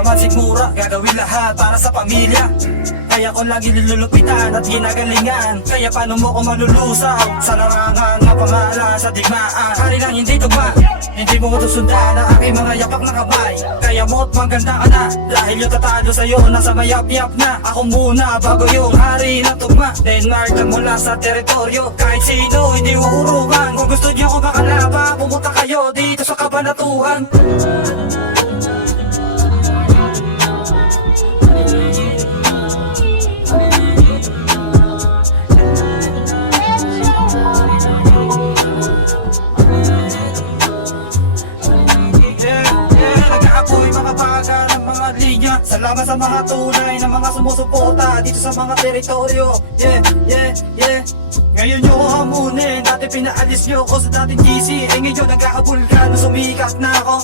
laman sigmura, gagawin lahat para sa pamilya. Kaya ko lagi nilulupitan at ginagalingan. Kaya paano mo ko malulusaw sa larangan na pangalan sa digmaan. Hari lang hindi tugma, hindi mo matusundan ang aking mga yapak na kamay. Kaya mo't maganda ka na, dahil yung tatalo sa'yo nasa mayap-yap na. Ako muna bago yung hari ng tugma. Denmark lang mula sa teritoryo, kahit sino hindi uurungan. Kung gusto niyo ko makalaba, pumunta kayo dito sa Kabanatuan. Salamat sa mga tunay na mga sumusuporta dito sa mga teritoryo. Ngayon nyo ko hamunin, dati pinaalis nyo ko sa dating GC. Ngayon nagkakabul ka na sumikat na ako.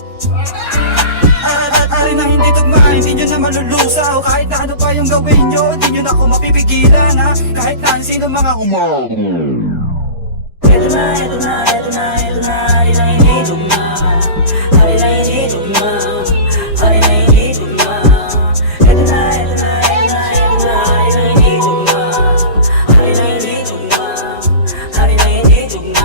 Ari na hindi tugma, hindi nyo na malulusaw. Kahit na ano pa yung gawin nyo, hindi nyo na ako mapipigilan ha. Kahit na sino mga Ito na, ito na, ito na, ito na. Hari na hindi tugma, hari na hindi tugma, hari na hindi tugma. Ito na, ito na, ito na, ito na. Hari na hindi tugma, hari na hindi tugma, hari na hindi tugma.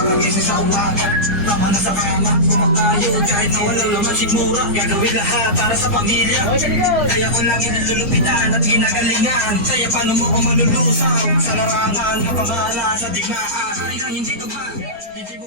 Pagkagising sa umaga, tama na sa kama, kumakayod kahit na walang laman sigmura. Gagawin lahat para sa pamilya. Kaya ko lagi nilulupitan at ginagalingan. Kaya paano mo ko malulusaw sa larangan na pangalan sa digmaan. Hari lang hindi tugma, hindi mo